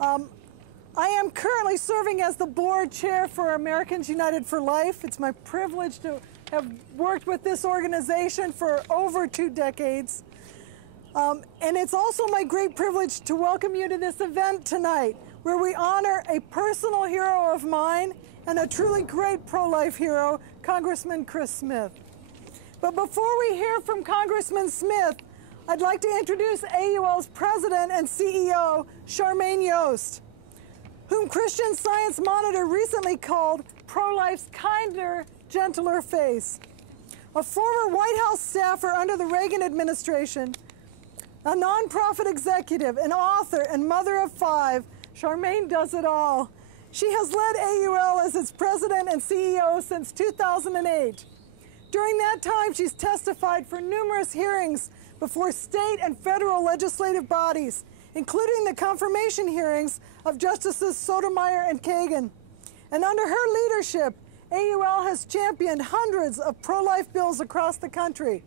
I am currently serving as the board chair for Americans United for Life. It's my privilege to have worked with this organization for over 2 decades. And it's also my great privilege to welcome you to this event tonight, where we honor a personal hero of mine and a truly great pro-life hero, Congressman Chris Smith. But before we hear from Congressman Smith, I'd like to introduce AUL's president and CEO, Charmaine Yost, whom Christian Science Monitor recently called pro-life's kinder, gentler face. A former White House staffer under the Reagan administration, a nonprofit executive, an author, and mother of 5, Charmaine does it all. She has led AUL as its president and CEO since 2008. During that time, she's testified for numerous hearings before state and federal legislative bodies, including the confirmation hearings of Justices Sotomayor and Kagan. And under her leadership, AUL has championed hundreds of pro-life bills across the country.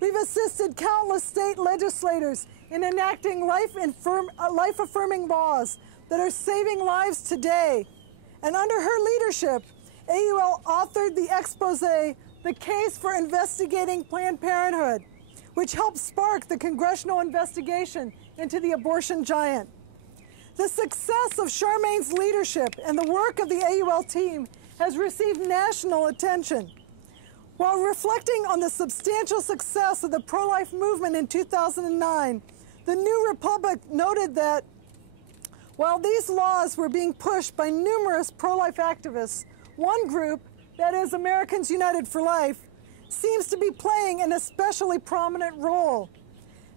We've assisted countless state legislators in enacting life-affirming laws that are saving lives today. And under her leadership, AUL authored the expose, The Case for Investigating Planned Parenthood, which helped spark the congressional investigation into the abortion giant. The success of Charmaine's leadership and the work of the AUL team has received national attention. While reflecting on the substantial success of the pro-life movement in 2009, the New Republic noted that while these laws were being pushed by numerous pro-life activists, one group, that is Americans United for Life, seems to be playing an especially prominent role.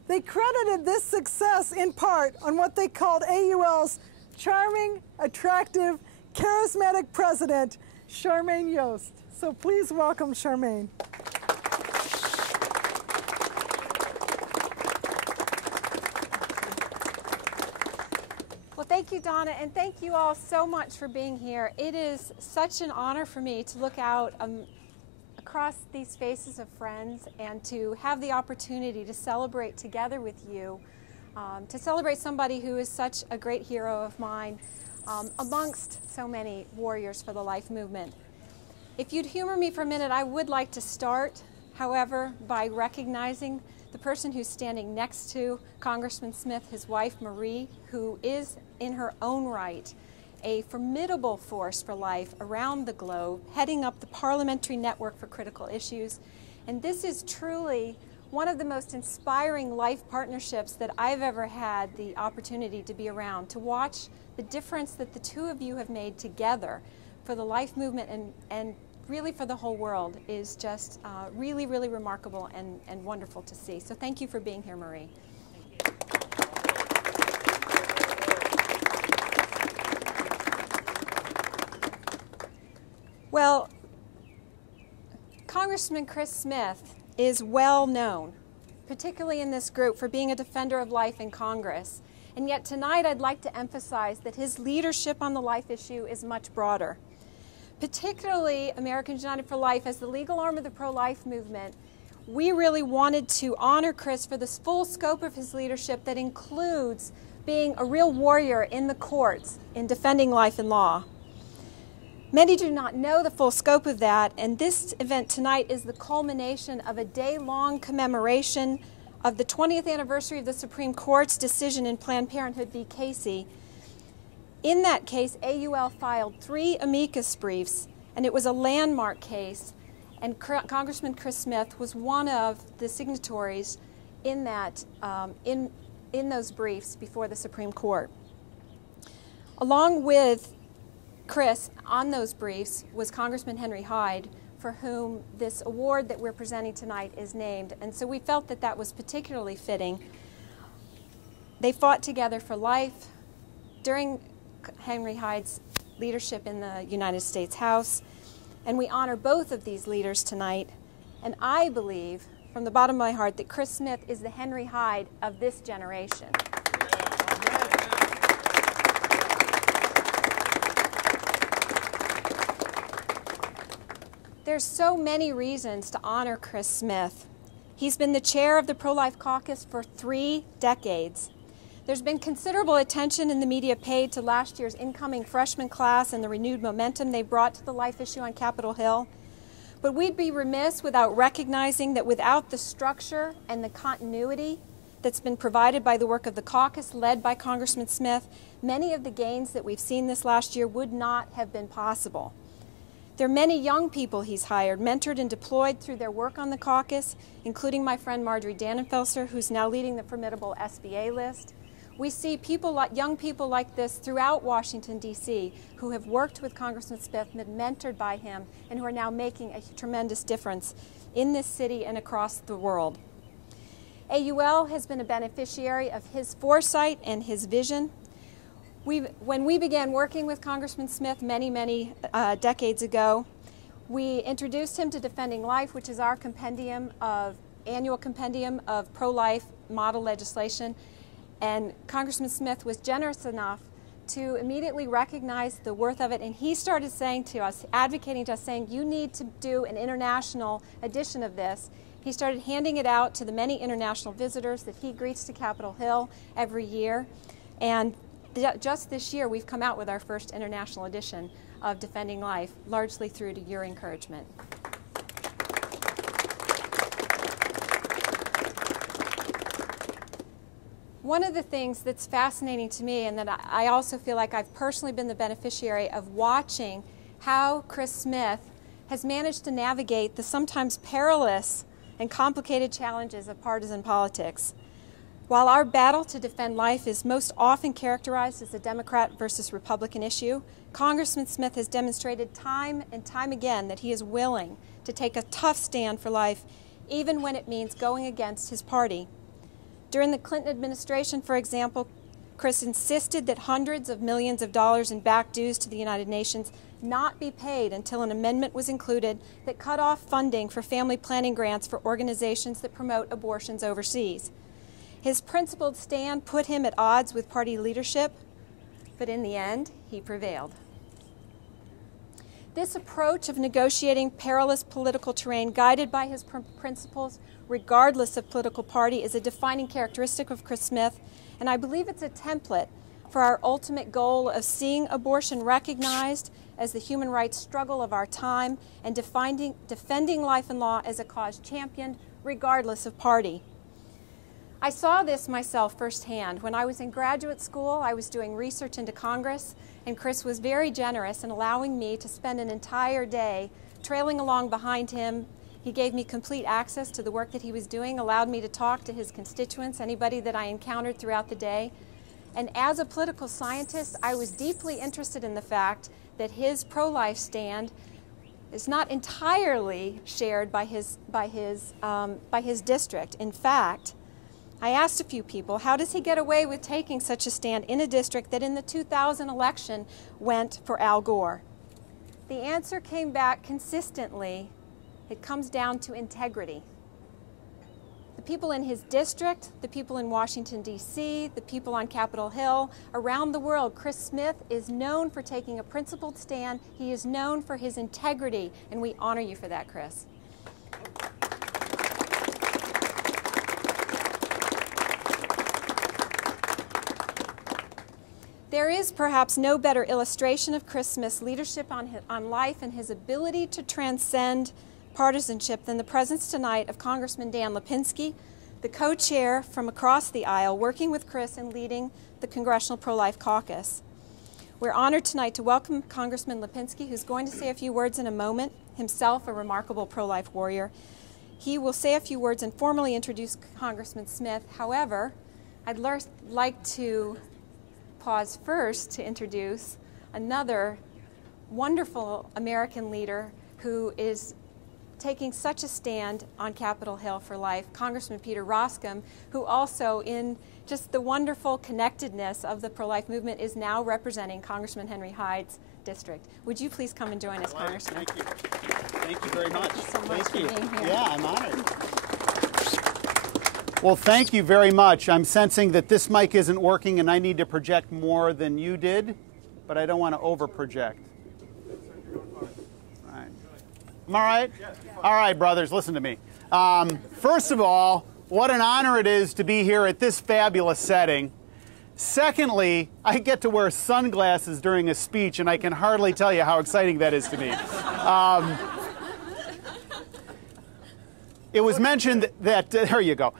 They credited this success in part on what they called AUL's charming, attractive, charismatic president, Charmaine Yost. So please welcome Charmaine. Well, thank you, Donna, and thank you all so much for being here. It is such an honor for me to look out across these faces of friends and to have the opportunity to celebrate together with you, to celebrate somebody who is such a great hero of mine amongst so many warriors for the life movement. If you'd humor me for a minute, I would like to start, however, by recognizing the person who's standing next to Congressman Smith, his wife Marie, who is in her own right a formidable force for life around the globe, heading up the Parliamentary Network for Critical Issues. And this is truly one of the most inspiring life partnerships that I've ever had the opportunity to be around, to watch the difference that the two of you have made together for the life movement and really for the whole world is just really, really remarkable and wonderful to see. So thank you for being here, Marie. Well, Congressman Chris Smith is well known, particularly in this group, for being a defender of life in Congress. And yet tonight I'd like to emphasize that his leadership on the life issue is much broader. Particularly Americans United for Life, as the legal arm of the pro-life movement, we really wanted to honor Chris for this full scope of his leadership that includes being a real warrior in the courts in defending life and law. Many do not know the full scope of that, and this event tonight is the culmination of a day-long commemoration of the 20th anniversary of the Supreme Court's decision in Planned Parenthood v. Casey. In that case, AUL filed 3 amicus briefs, and it was a landmark case, and Congressman Chris Smith was one of the signatories in that, in those briefs before the Supreme Court. Along with Chris, on those briefs, was Congressman Henry Hyde, for whom this award that we're presenting tonight is named. And so we felt that that was particularly fitting. They fought together for life during Henry Hyde's leadership in the United States House. And we honor both of these leaders tonight. And I believe, from the bottom of my heart, that Chris Smith is the Henry Hyde of this generation. There's so many reasons to honor Chris Smith. He's been the chair of the Pro-Life Caucus for 3 decades. There's been considerable attention in the media paid to last year's incoming freshman class and the renewed momentum they brought to the life issue on Capitol Hill. But we'd be remiss without recognizing that without the structure and the continuity that's been provided by the work of the caucus led by Congressman Smith, many of the gains that we've seen this last year would not have been possible. There are many young people he's hired, mentored and deployed through their work on the caucus, including my friend Marjorie Dannenfelser, who's now leading the formidable SBA list. We see young people like this throughout Washington, D.C., who have worked with Congressman Smith, been mentored by him, and who are now making a tremendous difference in this city and across the world. AUL has been a beneficiary of his foresight and his vision. When we began working with Congressman Smith many decades ago, we introduced him to Defending Life, which is our annual compendium of pro-life model legislation. And Congressman Smith was generous enough to immediately recognize the worth of it, and he started saying to us, advocating to us, saying, you need to do an international edition of this. He started handing it out to the many international visitors that he greets to Capitol Hill every year. And just this year, we've come out with our first international edition of Defending Life, largely through to your encouragement. One of the things that's fascinating to me, and that I also feel like I've personally been the beneficiary of watching how Chris Smith has managed to navigate the sometimes perilous and complicated challenges of partisan politics. While our battle to defend life is most often characterized as a Democrat versus Republican issue, Congressman Smith has demonstrated time and time again that he is willing to take a tough stand for life, even when it means going against his party. During the Clinton administration, for example, Chris insisted that hundreds of millions of dollars in back dues to the United Nations not be paid until an amendment was included that cut off funding for family planning grants for organizations that promote abortions overseas. His principled stand put him at odds with party leadership, but in the end, he prevailed. This approach of negotiating perilous political terrain guided by his principles, regardless of political party, is a defining characteristic of Chris Smith, and I believe it's a template for our ultimate goal of seeing abortion recognized as the human rights struggle of our time and defending life and law as a cause championed regardless of party. I saw this myself firsthand. When I was in graduate school, I was doing research into Congress, and Chris was very generous in allowing me to spend an entire day trailing along behind him. He gave me complete access to the work that he was doing, allowed me to talk to his constituents, anybody that I encountered throughout the day. And as a political scientist, I was deeply interested in the fact that his pro-life stand is not entirely shared by his district. In fact, I asked a few people, how does he get away with taking such a stand in a district that in the 2000 election went for Al Gore? The answer came back consistently. It comes down to integrity. The people in his district, the people in Washington, D.C., the people on Capitol Hill, around the world, Chris Smith is known for taking a principled stand. He is known for his integrity, and we honor you for that, Chris. There is perhaps no better illustration of Chris Smith's leadership on life and his ability to transcend partisanship than the presence tonight of Congressman Dan Lipinski, the co-chair from across the aisle, working with Chris and leading the Congressional Pro-Life Caucus. We're honored tonight to welcome Congressman Lipinski, who's going to say a few words in a moment, himself a remarkable pro-life warrior. He will say a few words and formally introduce Congressman Smith. However, I'd like to pause first to introduce another wonderful American leader who is taking such a stand on Capitol Hill for life, Congressman Peter Roskam, who also, in just the wonderful connectedness of the pro-life movement, is now representing Congressman Henry Hyde's district. Would you please come and join us, Congressman? Thank you. Thank you very much. Thank you so much for being here. Yeah, I'm honored. Well, thank you very much. I'm sensing that this mic isn't working and I need to project more than you did, but I don't want to over-project. All right. Am I all right? All right, brothers, listen to me. First of all, what an honor it is to be here at this fabulous setting. Secondly, I get to wear sunglasses during a speech, and I can hardly tell you how exciting that is to me. It was mentioned that, there you go.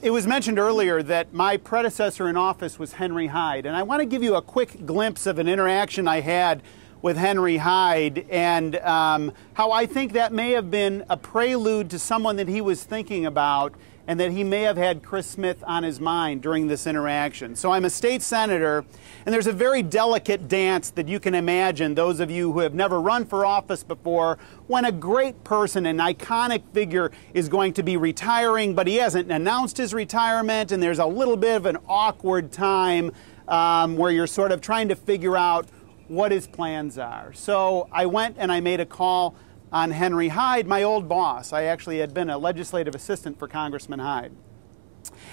It was mentioned earlier that my predecessor in office was Henry Hyde, and I want to give you a quick glimpse of an interaction I had with Henry Hyde and how I think that may have been a prelude to someone that he was thinking about and that he may have had Chris Smith on his mind during this interaction. So I'm a state senator, and there's a very delicate dance that you can imagine, those of you who have never run for office before, when a great person, an iconic figure, is going to be retiring, but he hasn't announced his retirement, and there's a little bit of an awkward time where you're sort of trying to figure out what his plans are. So I went and I made a call on Henry Hyde, my old boss. I actually had been a legislative assistant for Congressman Hyde.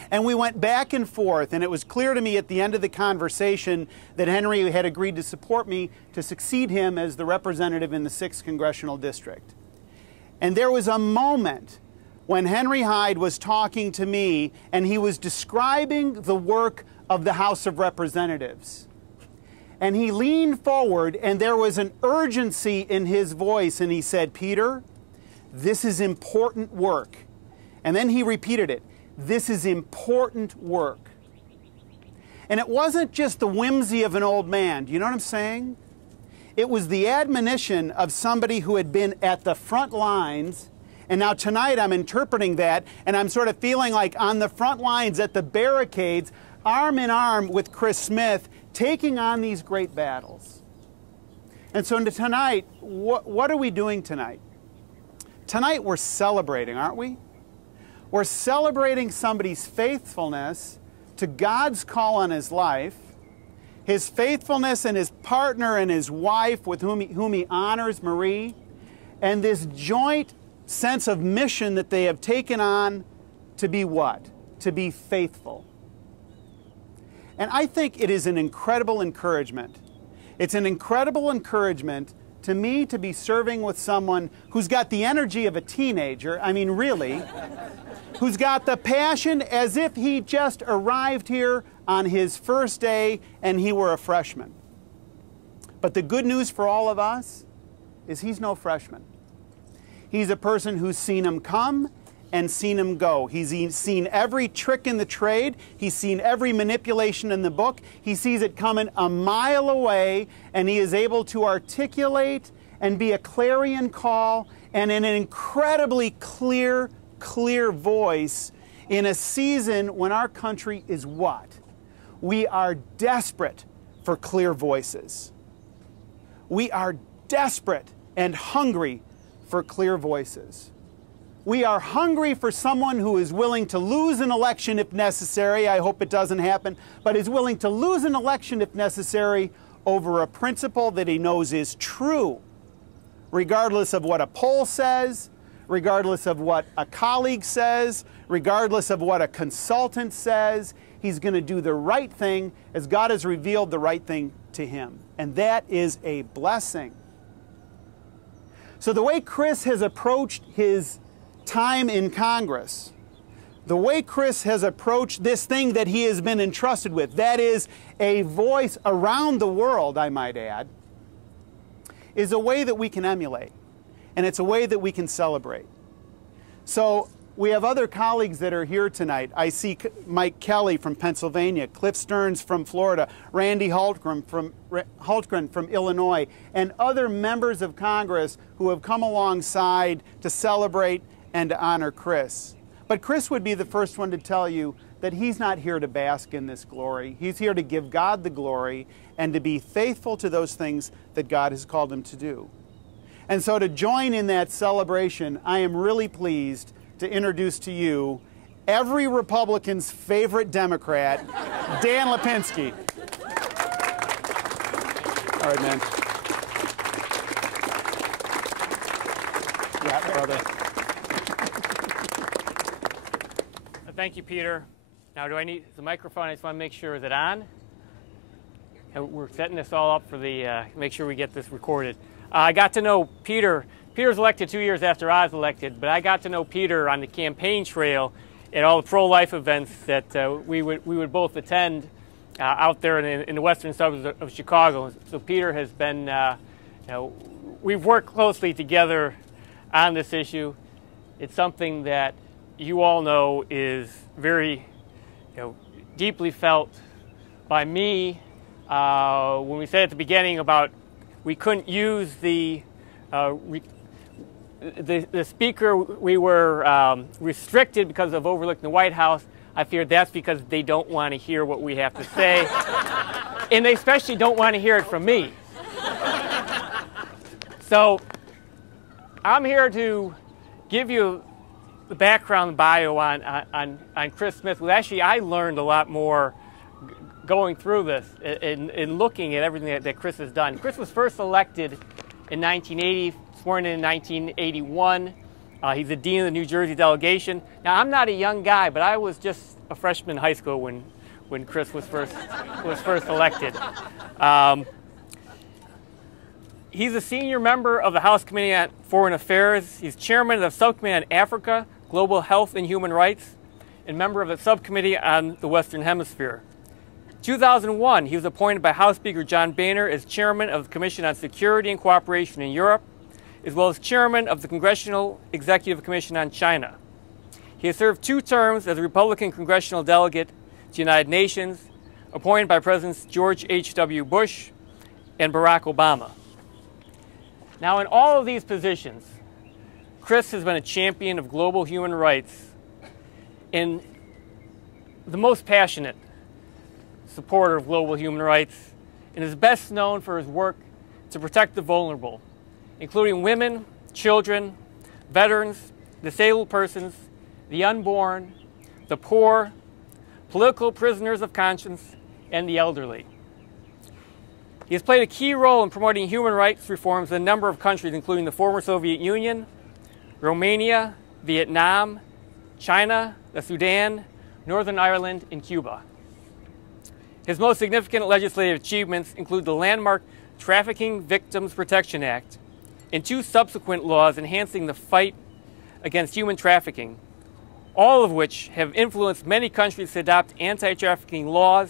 And we went back and forth, and it was clear to me at the end of the conversation that Henry had agreed to support me to succeed him as the representative in the 6th Congressional District. And there was a moment when Henry Hyde was talking to me, and he was describing the work of the House of Representatives. And he leaned forward, and there was an urgency in his voice, and he said, "Peter, this is important work." And then he repeated it, "This is important work." And it wasn't just the whimsy of an old man. Do you know what I'm saying? It was the admonition of somebody who had been at the front lines, and now tonight I'm interpreting that, and I'm sort of feeling like on the front lines at the barricades, arm in arm with Chris Smith, taking on these great battles. And so tonight, what are we doing tonight? Tonight we're celebrating, aren't we? We're celebrating somebody's faithfulness to God's call on his life, his faithfulness and his partner and his wife with whom he honors, Marie, and this joint sense of mission that they have taken on to be what? To be faithful. And I think it is an incredible encouragement. It's an incredible encouragement to me to be serving with someone who's got the energy of a teenager, I mean really, who's got the passion as if he just arrived here on his first day and he were a freshman. But the good news for all of us is he's no freshman. He's a person who's seen him come and seen him go. He's seen every trick in the trade. He's seen every manipulation in the book. He sees it coming a mile away, and he is able to articulate and be a clarion call and in an incredibly clear voice in a season when our country is what? We are desperate for clear voices. We are desperate and hungry for clear voices. We are hungry for someone who is willing to lose an election if necessary. I hope it doesn't happen, but is willing to lose an election if necessary over a principle that he knows is true, regardless of what a poll says, regardless of what a colleague says, regardless of what a consultant says. He's going to do the right thing as God has revealed the right thing to him. And that is a blessing. So the way Chris has approached his time in Congress, the way Chris has approached this thing that he has been entrusted with, that is a voice around the world, I might add, is a way that we can emulate, and it's a way that we can celebrate. So we have other colleagues that are here tonight. I see Mike Kelly from Pennsylvania, Cliff Stearns from Florida, Randy Hultgren from Illinois, and other members of Congress who have come alongside to celebrate and to honor Chris. But Chris would be the first one to tell you that he's not here to bask in this glory. He's here to give God the glory and to be faithful to those things that God has called him to do. And so to join in that celebration, I am really pleased to introduce to you every Republican's favorite Democrat, Dan Lipinski. All right, man. Yeah, brother. Thank you, Peter. Now, do I need the microphone? I just want to make sure, is it on? And we're setting this all up for the, make sure we get this recorded. I got to know Peter. Peter was elected 2 years after I was elected, but I got to know Peter on the campaign trail at all the pro-life events that we would both attend. out there in the western suburbs of Chicago. So Peter has been, we've worked closely together on this issue. It's something that you all know is very, deeply felt by me. When we said at the beginning about we couldn't use the speaker, we were restricted because of overlooking the White House. I fear that's because they don't want to hear what we have to say, and they especially don't want to hear it from me. So I'm here to give you the background bio on Chris Smith. Well, actually, I learned a lot more going through this and looking at everything that Chris has done. Chris was first elected in 1980, sworn in 1981. He's the dean of the New Jersey delegation. Now, I'm not a young guy, but I was just a freshman in high school when Chris was first elected. He's a senior member of the House Committee on Foreign Affairs. He's chairman of the Subcommittee on Africa, Global Health and Human Rights, and member of the Subcommittee on the Western Hemisphere. 2001, he was appointed by House Speaker John Boehner as chairman of the Commission on Security and Cooperation in Europe, as well as chairman of the Congressional Executive Commission on China. He has served 2 terms as a Republican congressional delegate to the United Nations, appointed by Presidents George H.W. Bush and Barack Obama. Now, in all of these positions, Chris has been a champion of global human rights and the most passionate supporter of global human rights, and is best known for his work to protect the vulnerable, including women, children, veterans, disabled persons, the unborn, the poor, political prisoners of conscience, and the elderly. He has played a key role in promoting human rights reforms in a number of countries, including the former Soviet Union, Romania, Vietnam, China, the Sudan, Northern Ireland, and Cuba. His most significant legislative achievements include the landmark Trafficking Victims Protection Act and 2 subsequent laws enhancing the fight against human trafficking, all of which have influenced many countries to adopt anti-trafficking laws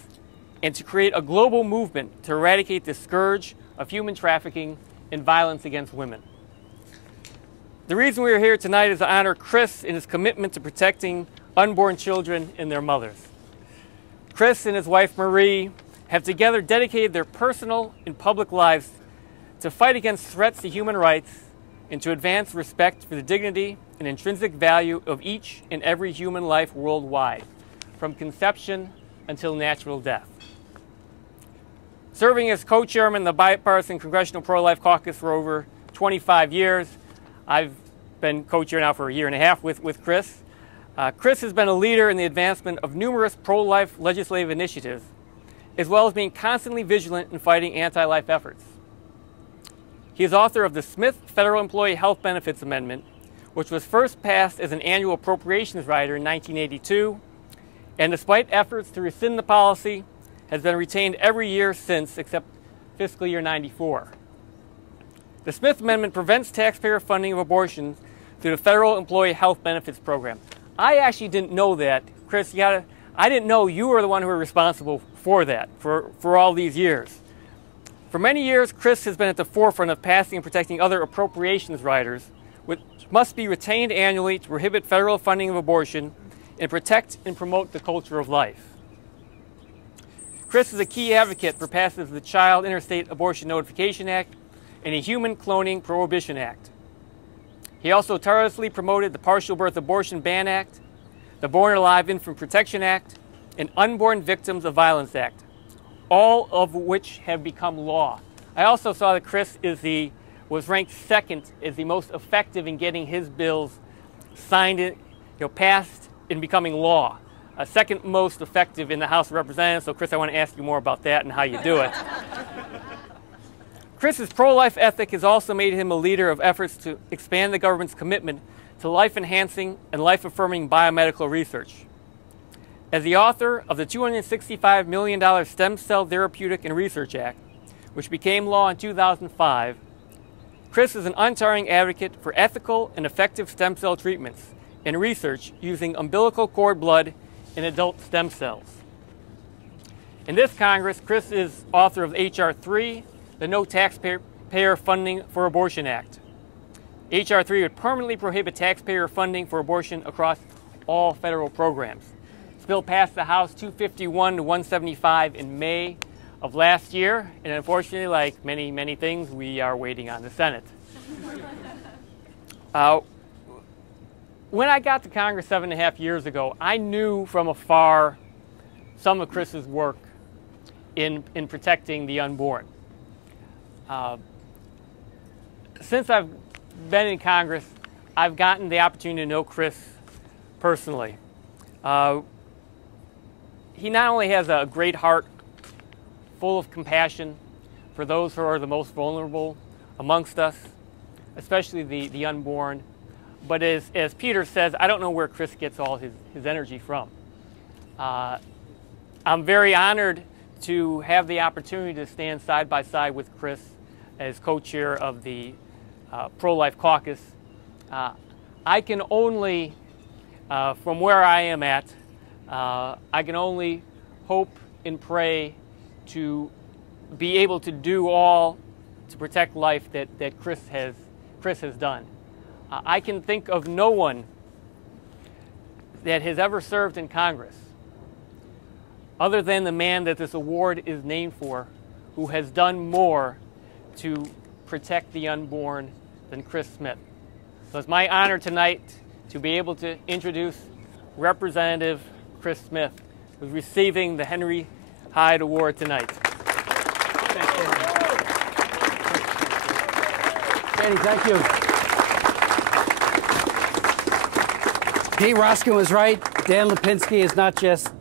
and to create a global movement to eradicate the scourge of human trafficking and violence against women. The reason we are here tonight is to honor Chris in his commitment to protecting unborn children and their mothers. Chris and his wife Marie have together dedicated their personal and public lives to fight against threats to human rights and to advance respect for the dignity and intrinsic value of each and every human life worldwide, from conception until natural death. Serving as co-chairman of the bipartisan Congressional Pro-Life Caucus for over 25 years, I've been co-chair now for a year and a half with Chris. Chris has been a leader in the advancement of numerous pro-life legislative initiatives, as well as being constantly vigilant in fighting anti-life efforts. He is author of the Smith Federal Employee Health Benefits Amendment, which was first passed as an annual appropriations rider in 1982, and despite efforts to rescind the policy, has been retained every year since, except fiscal year '94. The Smith Amendment prevents taxpayer funding of abortion through the Federal Employee Health Benefits Program. I actually didn't know that. Chris, I didn't know you were the one who were responsible for that for all these years. For many years, Chris has been at the forefront of passing and protecting other appropriations riders, which must be retained annually to prohibit federal funding of abortion and protect and promote the culture of life. Chris is a key advocate for passage of the Child Interstate Abortion Notification Act and the Human Cloning Prohibition Act. He also tirelessly promoted the Partial Birth Abortion Ban Act, the Born Alive Infant Protection Act, and Unborn Victims of Violence Act, all of which have become law. I also saw that Chris was ranked second as the most effective in getting his bills signed, passed and becoming law. Second most effective in the House of Representatives. So Chris, I want to ask you more about that and how you do it. Chris's pro-life ethic has also made him a leader of efforts to expand the government's commitment to life-enhancing and life-affirming biomedical research. As the author of the $265 million Stem Cell Therapeutic and Research Act, which became law in 2005, Chris is an untiring advocate for ethical and effective stem cell treatments and research using umbilical cord blood in adult stem cells. In this Congress, Chris is author of H.R. 3, the No Taxpayer Funding for Abortion Act. H.R. 3 would permanently prohibit taxpayer funding for abortion across all federal programs. This bill passed the House 251 to 175 in May of last year, and unfortunately, like many, many things, we are waiting on the Senate. When I got to Congress 7.5 years ago, I knew from afar some of Chris's work in protecting the unborn. Since I've been in Congress, I've gotten the opportunity to know Chris personally. He not only has a great heart full of compassion for those who are the most vulnerable amongst us, especially the unborn, but as Peter says, I don't know where Chris gets all his energy from. I'm very honored to have the opportunity to stand side by side with Chris as co-chair of the Pro-Life Caucus. I can only, from where I am at, I can only hope and pray to be able to do all to protect life that Chris has done. I can think of no one that has ever served in Congress other than the man that this award is named for, who has done more to protect the unborn than Chris Smith. So it's my honor tonight to be able to introduce Representative Chris Smith, who's receiving the Henry Hyde Award tonight. Danny, thank you. Pete Roskin was right. Dan Lipinski is not just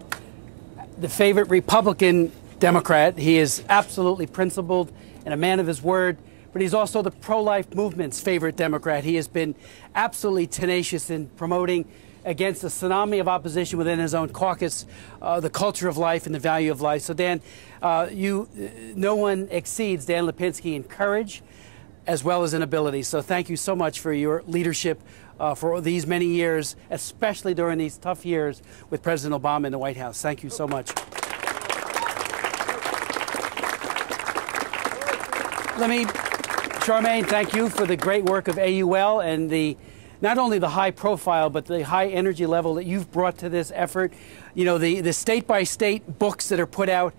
the favorite Republican Democrat. He is absolutely principled and a man of his word, but he's also the pro-life movement's favorite Democrat. He has been absolutely tenacious in promoting against a tsunami of opposition within his own caucus, the culture of life and the value of life. So Dan, no one exceeds Dan Lipinski in courage as well as in ability. So thank you so much for your leadership for these many years, especially during these tough years with President Obama in the White House. Thank you so much. Charmaine, thank you for the great work of AUL and not only the high profile, but the high energy level that you've brought to this effort. You know, the state-by-state books that are put out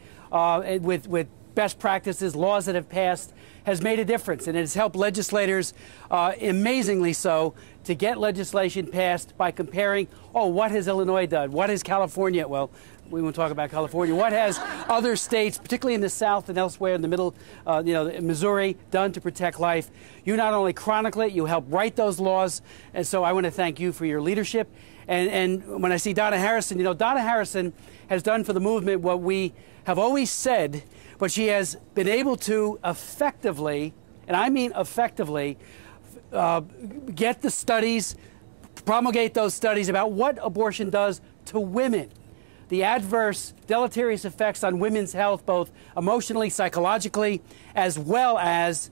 with best practices, laws that have passed, has made a difference, and it has helped legislators, amazingly so, to get legislation passed by comparing, what has Illinois done? What has California, well, we won't talk about California. What has other states, particularly in the South and elsewhere in the middle, Missouri, done to protect life? You not only chronicle it, you help write those laws, and so I want to thank you for your leadership. And when I see Donna Harrison, Donna Harrison has done for the movement what we have always said, but she has been able to effectively, and I mean effectively, get the studies, promulgate those studies about what abortion does to women. The adverse, deleterious effects on women's health, both emotionally, psychologically, as well as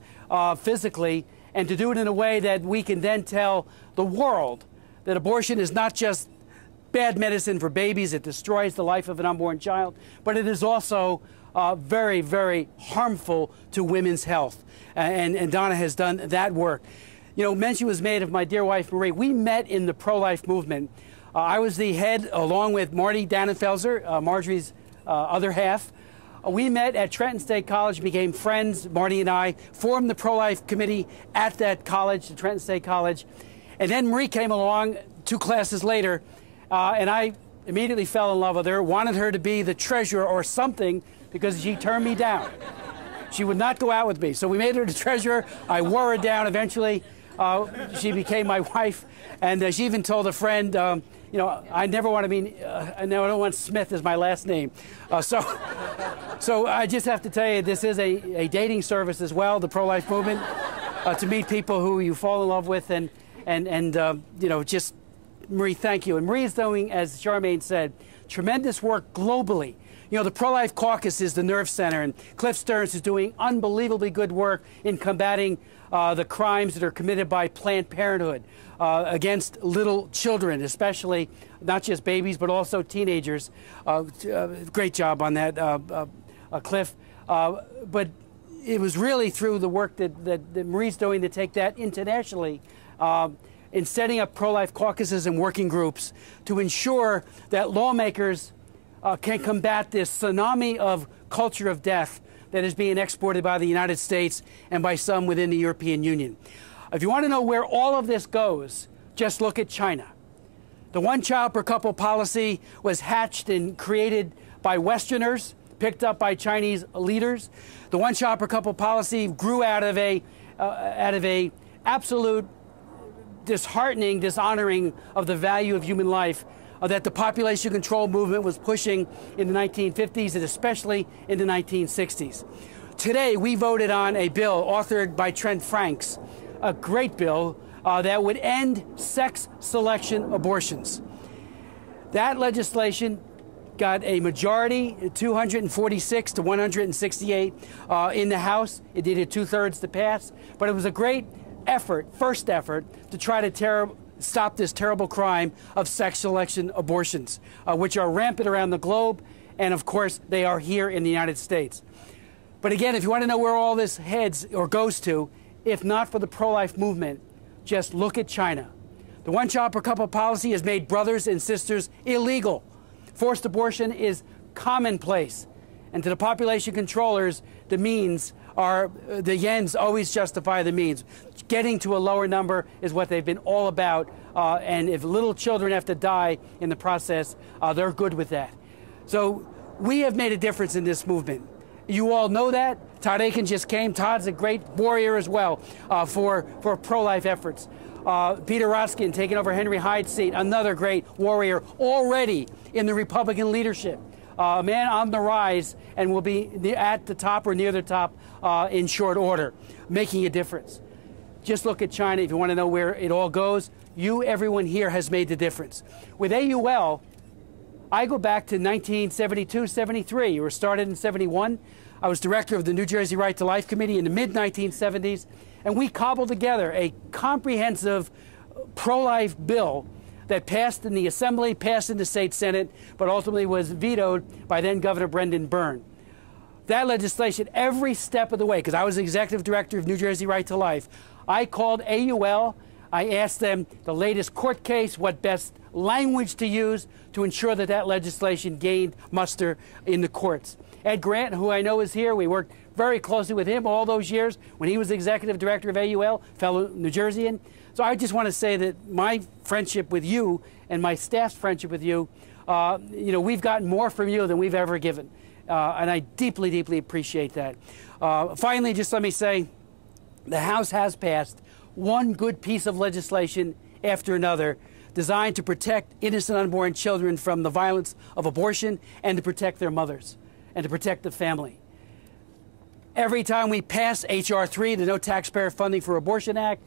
physically, and to do it in a way that we can then tell the world that abortion is not just bad medicine for babies, it destroys the life of an unborn child, but it is also very, very harmful to women's health. And Donna has done that work. Mention was made of my dear wife, Marie. We met in the pro-life movement. I was the head, along with Marty Dannenfelser, Marjorie's other half. We met at Trenton State College, became friends. Marty and I formed the pro-life committee at that college, the Trenton State College. And then Marie came along 2 classes later, and I immediately fell in love with her, wanted her to be the treasurer or something, because she turned me down. She would not go out with me. So we made her the treasurer. I wore her down eventually. She became my wife. And she even told a friend, I never want to be, I don't want Smith as my last name. So I just have to tell you, this is a dating service as well, the pro-life movement, to meet people who you fall in love with. And just, Marie, thank you. And Marie is doing, as Charmaine said, tremendous work globally. The Pro-Life Caucus is the nerve center, and Cliff Stearns is doing unbelievably good work in combating the crimes that are committed by Planned Parenthood. against little children, especially not just babies, but also teenagers. Great job on that, Cliff. But it was really through the work that Marie's doing to take that internationally in setting up pro-life caucuses and working groups to ensure that lawmakers can combat this tsunami of culture of death that is being exported by the United States and by some within the European Union. If you want to know where all of this goes, just look at China. The one-child per couple policy was hatched and created by Westerners, picked up by Chinese leaders. The one-child per couple policy grew out of a absolute disheartening dishonoring of the value of human life that the population control movement was pushing in the 1950s and especially in the 1960s. Today, we voted on a bill authored by Trent Franks, a great bill that would end sex selection abortions. That legislation got a majority, 246 to 168 in the House. It needed 2/3 to pass, but it was a great effort, first effort, to try to stop this terrible crime of sex selection abortions, which are rampant around the globe, and of course, they are here in the United States. But again, if you want to know where all this heads or goes to, if not for the pro-life movement, just look at China. The one-child per couple policy has made brothers and sisters illegal. Forced abortion is commonplace. And to the population controllers, the means are, the ends always justify the means. Getting to a lower number is what they've been all about. And if little children have to die in the process, they're good with that. So we have made a difference in this movement. You all know that. Todd Akin just came. Todd's a great warrior as well for pro-life efforts. Peter Roskin taking over Henry Hyde's seat, another great warrior already in the Republican leadership. A man on the rise and will be at the top or near the top in short order, making a difference. Just look at China if you want to know where it all goes. You, everyone here, has made the difference. With AUL, I go back to 1972-73. We were started in 71. I was director of the New Jersey Right to Life Committee in the mid-1970s, and we cobbled together a comprehensive pro-life bill that passed in the Assembly, passed in the State Senate, but ultimately was vetoed by then Governor Brendan Byrne. That legislation, every step of the way, because I was executive director of New Jersey Right to Life, I called AUL. I asked them the latest court case, what best language to use to ensure that that legislation gained muster in the courts. Ed Grant, who I know is here, we worked very closely with him all those years when he was executive director of AUL, fellow New Jerseyan. So I just want to say that my friendship with you and my staff's friendship with you, we've gotten more from you than we've ever given. And I deeply, deeply appreciate that. Finally, just let me say, the House has passed one good piece of legislation after another designed to protect innocent unborn children from the violence of abortion and to protect their mothers and to protect the family. Every time we pass H.R. 3, the No Taxpayer Funding for Abortion Act,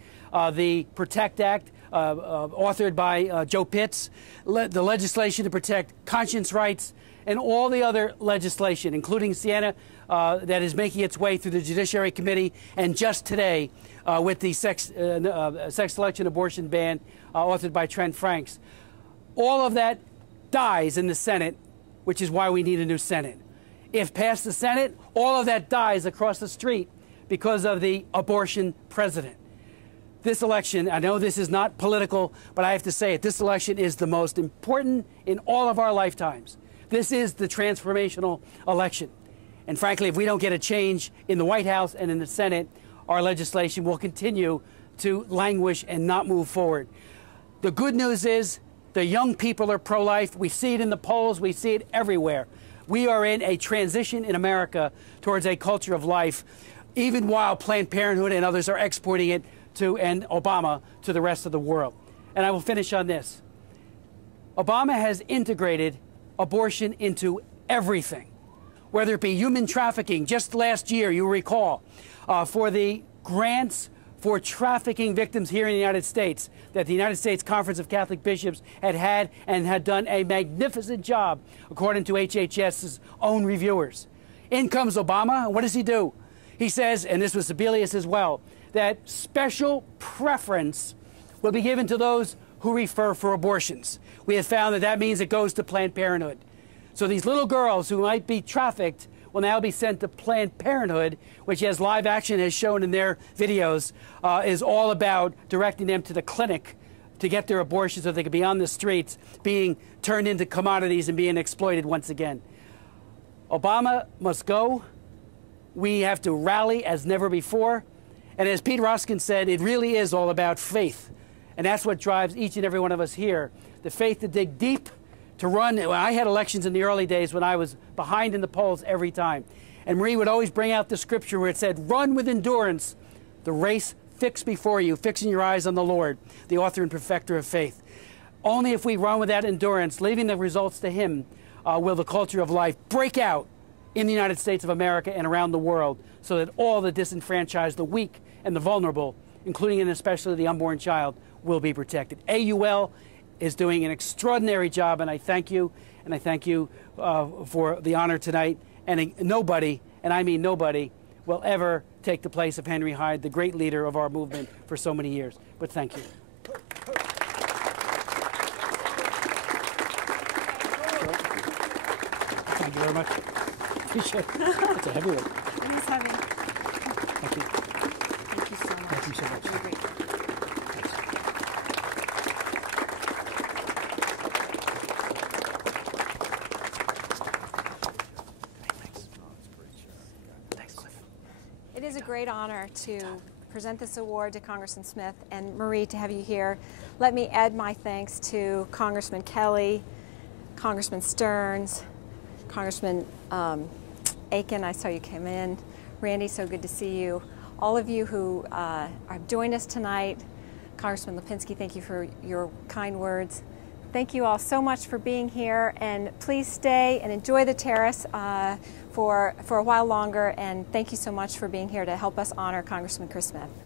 the PROTECT Act, authored by Joe Pitts, the legislation to protect conscience rights, and all the other legislation, including Sienna, that is making its way through the Judiciary Committee, and just today with the sex selection abortion ban authored by Trent Franks. All of that dies in the Senate, which is why we need a new Senate. If passed the Senate, all of that dies across the street because of the abortion president. This election, I know this is not political, but I have to say it, this election is the most important in all of our lifetimes. This is the transformational election. And frankly, if we don't get a change in the White House and in the Senate, our legislation will continue to languish and not move forward. The good news is the young people are pro-life. We see it in the polls. We see it everywhere. We are in a transition in America towards a culture of life, even while Planned Parenthood and others are exporting it and Obama to the rest of the world. And I will finish on this. Obama has integrated abortion into everything, whether it be human trafficking. Just last year, you recall, for the grants for trafficking victims here in the United States, that the United States Conference of Catholic Bishops had and had done a magnificent job, according to HHS's own reviewers. In comes Obama, and what does he do? He says, and this was Sebelius as well, that special preference will be given to those who refer for abortions. We have found that that means it goes to Planned Parenthood. So these little girls who might be trafficked will now be sent to Planned Parenthood, which, as Live Action has shown in their videos, is all about directing them to the clinic to get their abortions so they can be on the streets being turned into commodities and being exploited once again. Obama must go. We have to rally as never before. And as Pete Roskin said, it really is all about faith. And that's what drives each and every one of us here. The faith to dig deep, to run. I had elections in the early days when I was behind in the polls every time. And Marie would always bring out the scripture where it said, run with endurance the race fixed before you, fixing your eyes on the Lord, the author and perfecter of faith. Only if we run with that endurance, leaving the results to Him, will the culture of life break out in the United States of America and around the world, so that all the disenfranchised, the weak, and the vulnerable, including and especially the unborn child, will be protected. AUL is doing an extraordinary job, and I thank you, for the honor tonight. And nobody, and I mean nobody, will ever take the place of Henry Hyde, the great leader of our movement for so many years. But thank you. Thank you very much. Appreciate it. It's a heavy one. It is heavy. Thank you. Thank you so much. Thank you so much. You're great. It is a great honor to present this award to Congressman Smith and Marie, to have you here. Let me add my thanks to Congressman Kelly, Congressman Stearns, Congressman Aiken, I saw you came in. Randy, so good to see you. All of you who have joined us tonight. Congressman Lipinski, thank you for your kind words. Thank you all so much for being here, and please stay and enjoy the terrace for a while longer, and thank you so much for being here to help us honor Congressman Chris Smith.